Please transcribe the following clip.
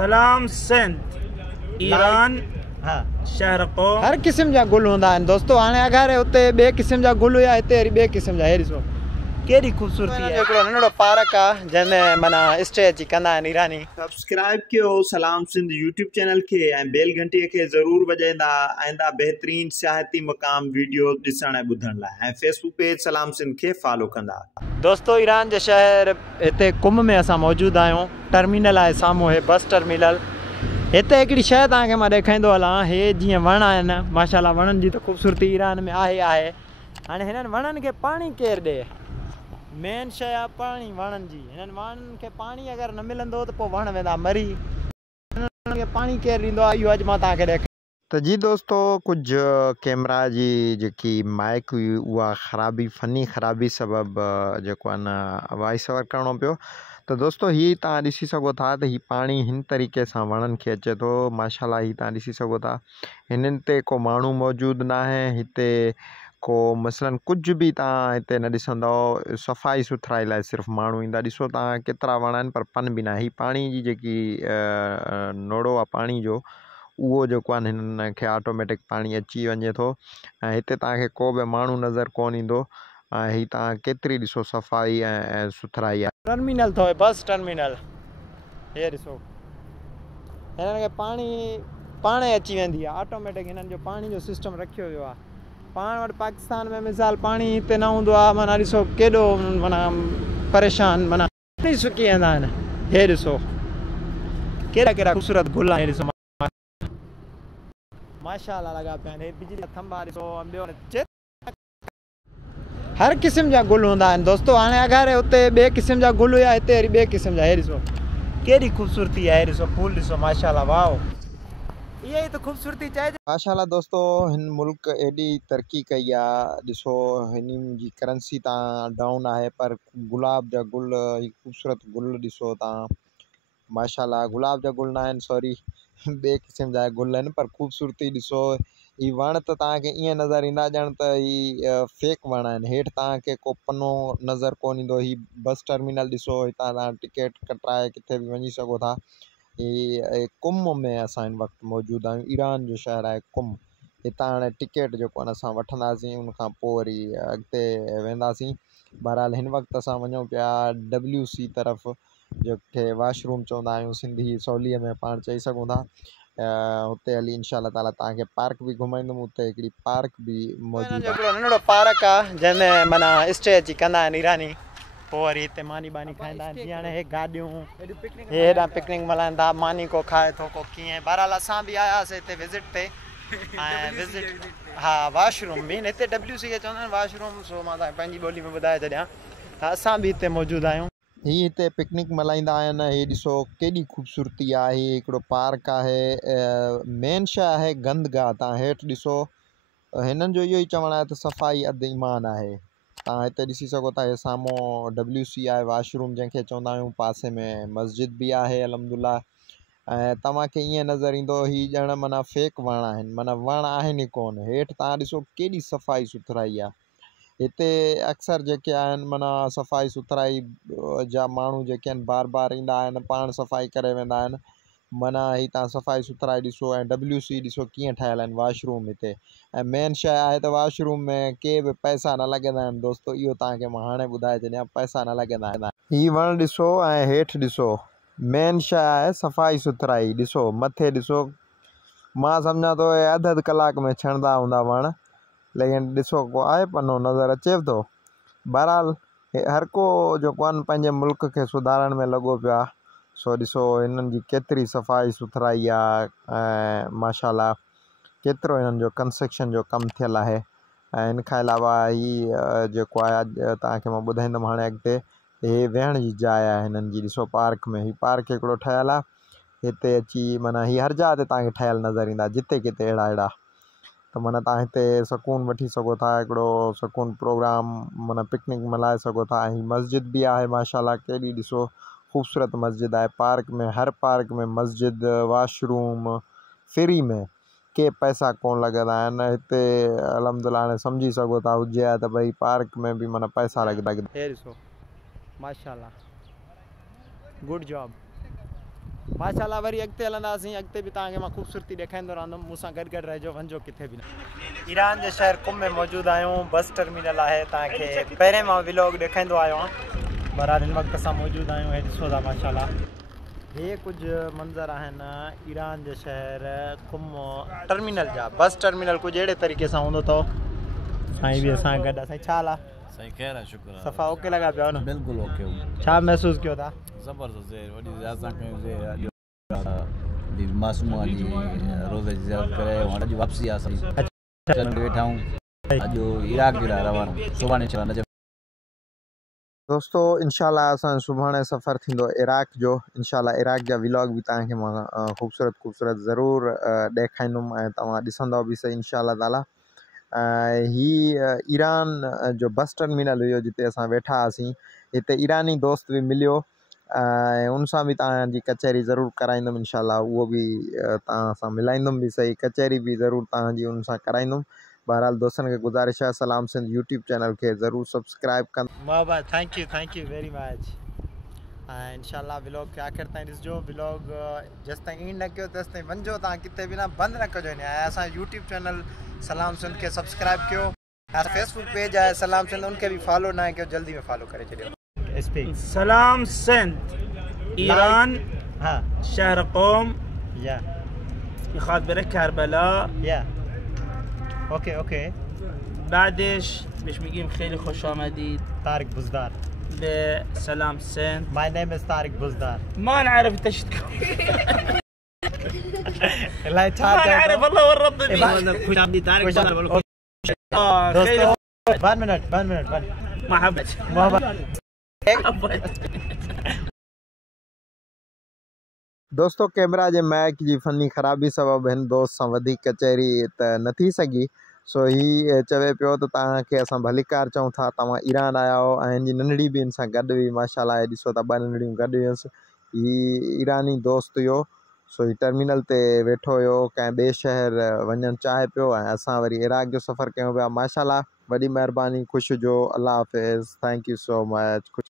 सलाम सिंध ईरान शहर को हर किस्म जा गुल होंदा आहिनि दोस्तो। हाणे अगरि हुते ॿिए क़िस्म जा गुल हुया, हिते वरी ॿिए क़िस्म जा। हे ॾिसो केॾी ख़ूबसूरती आहे। हिकिड़ो नंढड़ो पार्क आहे जंहिंमें माना स्टे अची कंदा आहिनि ईरानी। सब्सक्राइब कयो सलाम सिंध यूट्यूब चैनल खे ऐं बेल घंटीअ खे ज़रूर वॼाईंदा आईंदा बहितरीन सियाहती मक़ाम वीडियो ॾिसण ऐं ॿुधण लाइ, ऐं फेसबुक पेज सलाम सिंध खे फॉलो कंदा। दोस्तो ईरान जे शहर हिते कुंभ में असां मौजूदु आहियूं। टर्मिनल आहे साम्हूं, हे बस टर्मिनल। हिते हिकिड़ी शइ तव्हांखे मां ॾेखारींदो हलां। हे जीअं वण आहिनि, माशाल्लाह वणनि जी त ख़ूबसूरती ईरान में आहे। हाणे हिननि वणनि खे पाणी केरु ॾिए? मेन शइ आहे पाणी वणनि जी। हिननि वणनि खे पाणी अगरि न मिलंदो त पोइ वण वेंदा मरी। हिननि खे पाणी केरु ॾींदो आहे, इहो अॼु मां तव्हांखे ॾेखारियां। त जी दोस्तो, कुझु कैमरा जी जेकी माइक हुई उहा ख़राबी, फ़नी ख़राबी सबबु जेको आहे न वॉइस ओवर करिणो पियो। त दोस्तो हीअ तव्हां ॾिसी सघो था त हीअ पाणी हिन तरीक़े सां वणनि खे अचे थो। माशाल्लाह हीअ तव्हां ॾिसी सघो था। हिननि ते को माण्हू मौजूदु न आहे हिते। को मसलन कुझु बि तव्हां हिते न ॾिसंदव। सफ़ाई सुथराई लाइ सिर्फ़ु माण्हू ईंदा। ॾिसो तव्हां केतिरा वण आहिनि पर पन बि न आहे। हीअ पाणी जी जेकी नोड़ो आहे पाणी जो, उहो जेको आहे हिननि खे ऑटोमेटिक पाणी अची वञे थो ऐं हिते तव्हांखे को बि माण्हू नज़र कोन ईंदो। ऐं हीअ तव्हां केतिरी ॾिसो सफ़ाई ऐं सुथराई आहे। टर्मिनल अथव, बस टर्मिनल। हे ॾिसो हिननि खे पाणी पाण ई अची वेंदी आहे ऑटोमेटिक। हिननि जो पाणी जो सिस्टम रखियो वियो आहे। पाण वटि पाकिस्तान में मिसाल पाणी हिते न हूंदो आहे, माना ॾिसो केॾो माना परेशान, माना सुकी वेंदा आहिनि। हे ॾिसो कहिड़ा कहिड़ा ख़ूबसूरत गुल आहिनि। ॾिसो माशाल्लाह लॻा पिया आहिनि। बिजली थंभा ॾिसो। हर क़िस्म जा गुल हूंदा आहिनि दोस्तो। हाणे अगरि हुते ॿिए क़िस्म जा गुल हुया, हिते वरी ॿिए क़िस्म जा। हे ॾिसो केॾी ख़ूबसूरती आहे। ॾिसो फूल ॾिसो, माशाल्लाह वाओ। इहा ई त ख़ूबसूरती चइजे। माशाल्लाह दोस्तो, हिन मुल्क एॾी तरक़ी कई आहे। ॾिसो हिन जी करंसी तव्हां डाउन आहे पर गुलाब जा गुल, हीअ ख़ूबसूरत गुल ॾिसो तव्हां। माशाल्लाह गुलाब जा गुल न आहिनि, सॉरी ॿिए क़िस्म जा गुल आहिनि पर ख़ूबसूरती ॾिसो। हीअ वण त तव्हांखे ईअं नज़र ईंदा ॼण त हीअ फेक वण आहिनि। हेठि तव्हांखे को पनो नज़र कोन ईंदो। हीअ बस टर्मिनल ॾिसो, हितां तव्हां टिकट कटाए किथे बि वञी सघो था। हीअ कुंभ में असां हिन वक़्तु मौजूदु आहियूं। ईरान जो शहर आहे कुंभ। हितां हाणे टिकट जेको आहे असां वठंदासीं, उनखां पोइ वरी अॻिते वेंदासीं। बहरहाल हिन वक़्तु असां वञूं पिया WC तरफ़, जंहिंखे वाशरूम चवंदा आहियूं सिंधी सवलीअ में पाण चई सघूं था। हुते हली इंशाल्लाह ताला तव्हांखे पार्क बि घुमाईंदुमि। हुते हिकिड़ी पार्क बि मौजूदु आहे। हिकिड़ो नंढड़ो पार्क आहे जंहिंमें माना स्टे अची कंदा आहिनि ईरानी। पोइ वरी हिते मानी बानी खाईंदा आहिनि। जीअं हाणे हे गाॾियूं हेॾां पिकनिक मल्हाइनि था। मानी को खाए थो, को कीअं। बहरहाल असां बि आयासीं हिते विज़िट ते। ऐं विज़िट हा वाशरूम बि हिते WC खे चवंदा आहिनि वाशरूम। सो मां तव्हांखे पंहिंजी ॿोली में ॿुधाए छॾियां त असां बि हिते मौजूदु आहियूं। हीअ हिते पिकनिक मल्हाईंदा आहिनि। हीअ ॾिसो केॾी ख़ूबसूरती आहे। हीअ हिकिड़ो पार्क आहे। मेन शइ आहे गंदगाह। तव्हां हेठि ॾिसो, हिननि जो इहो ई चवणु आहे त सफ़ाई अधु ईमान आहे। तव्हां हिते ॾिसी सघो था। हे साम्हूं WC आहे, वाशरूम जंहिंखे चवंदा आहियूं। पासे में मस्जिद बि आहे अल्हम्दुलिल्लाह। ऐं तव्हांखे ईअं नज़र ईंदो हीअ ॼण माना फेक वण आहिनि, माना वण आहिनि ई कोन। हेठि तव्हां ॾिसो केॾी सफ़ाई सुथराई आहे। हिते अक्सर जेके आहिनि माना सफ़ाई सुथराई जा माण्हू जेके आहिनि बार बार ईंदा आहिनि, पाण सफ़ाई करे वेंदा आहिनि। माना हीअ तव्हां सफ़ाई सुथराई ॾिसो ऐं WC ॾिसो कीअं ठहियल आहिनि वाशरूम हिते। ऐं मेन शइ आहे त वाशरूम में के बि पैसा न लॻंदा आहिनि दोस्तो। इहो तव्हांखे मां हाणे ॿुधाए छॾियां, पैसा न लॻंदा आहिनि। हीअ वण ॾिसो ऐं हेठि ॾिसो। मेन शइ आहे सफ़ाई सुथराई। ॾिसो मथे ॾिसो। मां सम्झां थो अधु कलाक में छणंदा हूंदा वण, लेकिन ॾिसो को आहे पनो नज़र अचे थो। बहरहाल हर को जेको आहे पंहिंजे मुल्क खे सुधारण में लॻो पियो आहे। सो ॾिसो हिननि जी केतिरी सफ़ाई सुथराई आहे ऐं माशाल्लाह केतिरो हिननि जो कंस्ट्रक्शन जो कमु थियल आहे। ऐं हिन खां अलावा हीअ जेको आहे तव्हांखे मां ॿुधाईंदुमि हाणे अॻिते। हे वेहण जी जाइ आहे हिननि जी। ॾिसो पार्क में हीअ पार्क हिकिड़ो ठहियल आहे। हिते अची माना हीअ हर जॻह ते तव्हांखे ठहियल नज़र ईंदा, जिते किथे अहिड़ा। त माना तव्हां हिते सुकून वठी सघो था। हिकिड़ो सुकून प्रोग्राम माना पिकनिक मल्हाए सघो था। ऐं मस्जिद बि आहे माशाल्लाह। केॾी ॾिसो ख़ूबसूरत मस्जिद आहे। पार्क में, हर पार्क में मस्जिद, वाशरूम फ्री में, के पैसा कोन लॻंदा आहिनि हिते। अल्हम्दुलिल्लाह हाणे सम्झी सघो था हुजे हा त भई पार्क में बि माना पैसा लॻंदा। हे ॾिसो माशाल्लाह, गुड जॉब। माशाल्लाह वरी अॻिते हलंदासीं अॻिते बि तव्हांखे मां ख़ूबसूरती ॾेखारींदो रहंदुमि मूंसां गॾु गॾु रहिजो वञिजो किथे बि न ईरान जे शहर कुम में मौजूदु आहियूं बस टर्मिनल आहे तव्हांखे पहिरें मां व्लॉग ॾेखारींदो आयो आहियां बहरहाल हिन वक़्तु असां मौजूदु आहियूं हे ॾिसो था माशाल्लाह हे कुझु मंज़र आहिनि ईरान जे शहर कुम टर्मिनल जा बस टर्मिनल कुझु अहिड़े तरीक़े सां हूंदो अथव साईं बि असां गॾु साईं छा हाल आहे साईं ख़ैर आहे शुक्र आहे सफ़ा ओके लॻा पिया न बिल्कुलु ओके छा महसूसु कयो था ज़बरदस्त वॾी असांखे मासूम जी रोज़े जी ज़ियारत करे हाणे अॼु वापसी आहे असां वेठा आहियूं अॼु इराक जे लाइ रवानो सुभाणे चवंदा दोस्तों इंशाल्लाह असां सुभाणे सफ़र थींदो इराक जो इंशाल्लाह इराक जा व्लॉग बि तव्हांखे मां ख़ूबसूरत ज़रूरु ॾेखारींदुमि ऐं तव्हां ॾिसंदव बि सही इंशाल्लाह ताला ही ईरान जो बस टर्मिनल हुयो जिते असां वेठा हुआसीं हिते ईरानी दोस्त बि मिलियो ऐं उन सां बि तव्हांजी कचहरी ज़रूरु कराईंदुमि इंशाल्लाह उहो बि तव्हां सां मिलाईंदुमि बि सही कचहरी बि ज़रूरु तव्हांजी उन सां कराईंदुमि बहरहाल दोस्तनि खे गुज़ारिश आहे सलाम सिंध यूट्यूब चैनल खे ज़रूरु सब्सक्राइब कंदा मोहब्बत थैंक यू वेरी मच ऐं इंशाल्लाह व्लॉग खे आख़िर ताईं ॾिसिजो व्लॉग जेसि ताईं ईंड न कयो तेसि ताईं वञिजो तव्हां किथे बि न बंदि न कजो हिन ऐं असां यूट्यूब चैनल सलाम सिंध खे सब्सक्राइब कयो ऐं फेसबुक पेज आहे सलाम सिंध उनखे बि फॉलो न कयो जल्दी में फॉलो करे छॾियो सलाम सिंध ईरान हाँ शहर قم या يخاطبك كربلاء या اوكي بعدش مش بيجيب خيلي خوش آمديد طارق بوزدار بسلام سنت My name is طارق بوزدار ما نعرف انت ايش تقول لا ما نعرف والله والرب بيه خوش آمدید طارق بوزدار خيلي دوستو 1 minute ما حبيت दोस्तों कैमरा जे मैक जी फ़नी ख़राबी सबबु हिन दोस्त सां वधीक कचहरी त न थी सघी सो ही चवे पियो त तव्हांखे असां भलीकार चऊं था तव्हां ईरान आया हो ऐं हिन जी नंढड़ी बि हिन सां गॾु हुई माशाल्लाह ॾिसो था 2 नंढड़ियूं गॾु हुयसि ही ईरानी दोस्त हुयो सो ही टर्मिनल ते वेठो हुयो कंहिं ॿिए शहर वञणु चाहे पियो ऐं असां वरी इराक जो सफ़र कयूं पिया माशाल्लाह वॾी महिरबानी ख़ुशि हुजो अल्लाह हाफ़िज़ थैंक यू सो मच